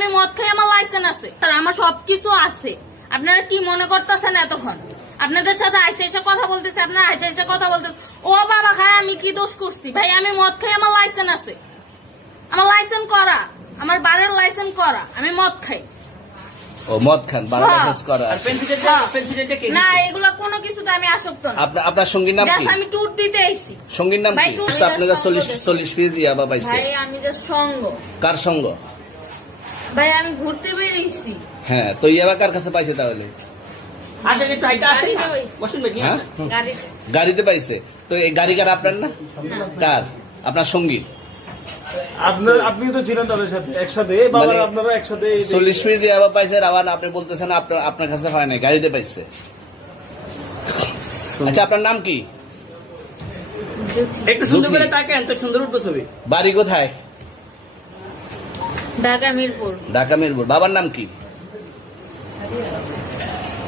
আমি মদ খাই, আমার লাইসেন্স আছে, আর আমার সবকিছু আছে। আপনারা কি মনে করতেছেন এতক্ষণ? আপনাদের সাথে আইসা এসে কথা বলতেছে, আপনারা আইসা এসে কথা বলতেছে ও বাবা খায়, আমি কি দোষ করছি? ভাই আমি মদ খাই, আমার লাইসেন্স আছে, আমার লাইসেন্স করা, আমার বারের লাইসেন্স করা, আমি মদ খাই। ও মদ খান, বারো লাইসেন্স করা আর আছে। পেন্সিলটা কে না দিছে? এগুলা কোনো কিছুতে আমি আসক্ত না। আপনার সঙ্গীর নাম কি? Just আমি ট্যুর দিতে আইছি। সঙ্গীর নাম ভাই, কি? টুর আপনারা দিতে সঙ্গ 40 পিস ইয়াবা পাইছে। ভাই আমি যে সঙ্গ, কার সঙ্গ? ভাই আমি ঘুরতে বেরিয়েছি। হ্যাঁ, তো ইয়াবা কার কাছে পাইছে তাহলে? আসেন একটু আইটা আসেন না। গাড়িতে বসুন ভাই, নিয়ে হ্যাঁ? আসেন। গাড়িতে গাড়িতে পাইছে। তো এই গাড়ি কার, আপনার না? কার? আপনার সঙ্গী? আপনি তো ছিলেন তাদের সাথে একসাথে, বাবা মানে আপনারা একসাথে 40 পিস ইয়াবা পাইছে, আবার আপনি বলতেছেন আপনার কাছে হয় নাই, গাড়িতে পাইছে। আচ্ছা, আপনার নাম কি? একটু সুন্দর জ্যোতি। করে তাকান তো, সুন্দর উঠবো ছবি। বাড়ি কোথায়? ঢাকা মিরপুর। ঢাকা মিরপুর। বাবার নাম কি?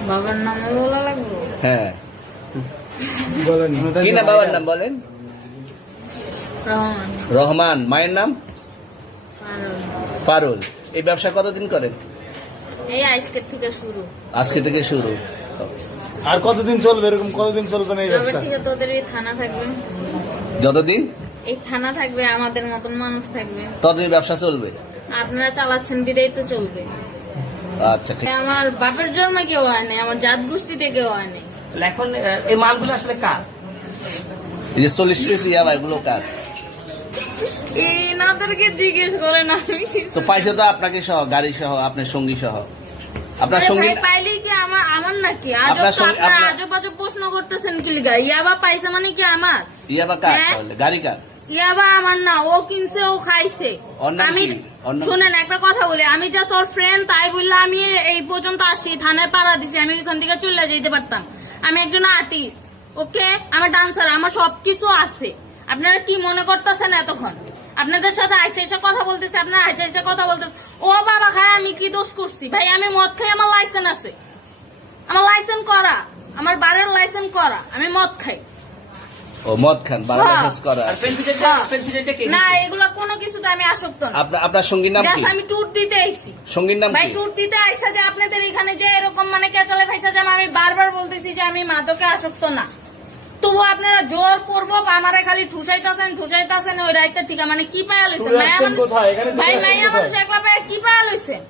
বাবার নাম বলা লাগলো? হ্যাঁ, বলেন কি না বাবার নাম বলেন? রহমান। রহমান। মায়ের নাম? পারুল। পারুল। এই ব্যবসা কতদিন করেন? এই আজকের থেকে শুরু। আজকে থেকে শুরু। আর কতদিন চলবে, এরকম কতদিন চলবে না এই এবার ব্যবসা? থেকে তোদের এই থানা থাকবে, যতদিন এই থানা থাকবে, আমাদের মতন মানুষ থাকবে। ততদিন ব্যবসা চলবে। আপনারা চালাচ্ছেন বিদায় তো চলবে। আচ্ছা, ঠিক। আমার বাপের জন্ম কেউ হয় নাই, আমার জাত গোষ্ঠীতে কেউ হয় নাই। তাহলে এখন এই মালগুলো আসলে কার? এই যে 40 পিস ইয়াবা, এগুলো কার? এনাদেরকে জিজ্ঞেস করেন, আমি তো পাইছে তো আপনাকে সহ, গাড়ি সহ, আপনার সঙ্গী সহ। আপনার আরে সঙ্গী ভাই, পাইলেই কি আমার নাকি? আজব আপনার তো সঙ্গে- আপনারা আপনার- আজব আজব প্রশ্ন করতেছেন কি লিগা? ইয়াবা পাইছে মানে কি আমার? ইয়াবা কার হ্যাঁ? তাহলে? গাড়ি কার? ইয়াবা আমার না, ও কিনছে, ও খাইছে। ওর নাম আমি কি? ওর নাম- শুনেন একটা কথা বলি, আমি যা তোর ফ্রেন্ড তাই বললে আমি এই পর্যন্ত আসি, থানায় পাড়া দিছি, আমি ওইখান থেকে চলে যেতে পারতাম। আমি একজন আর্টিস্ট, ওকে, আমার ডান্সার, আমার সবকিছু আছে। আপনারা কি মনে করতেছেন এতক্ষণ? আপনাদের সাথে আইসা এসে কথা বলতেছে, আপনারা আইসা এসে কথা বলতেছে ও বাবা খায়, আমি কি দোষ করছি? ভাই আমি মদ খাই, আমার লাইসেন্স আছে, আমার লাইসেন্স করা, আমার বারের লাইসেন্স করা, আমি মদ খাই। ও মদ খান, বারো হ্যাঁ। লাইসেন্স করা আর আছে। পেন্সিলটা কে না দিছে? এগুলা কোনো কিছুতে আমি আসক্ত না। আপনার সঙ্গীর নাম কি? Just আমি ট্যুর দিতে আইছি। সঙ্গীর নাম ভাই কি? ট্যুর দিতে আইসা যে আপনাদের এখানে যে এরকম মানে কেচালে খাইছা, যে আমি বারবার বলতেছি যে আমি মাদকে আসক্ত না, তবু আপনারা জোর করবো আমারে খালি ঠুসাইতাছেন ওই রাইতে থেকে, মানে কি পায়া লইছেন? চলে মায়া আসছেন মানুষ, কোথায়? এখানে চলে ভাই আসছেন মায়া কোথায়? মানুষ একলা পায়া কি পায়া লইছেন?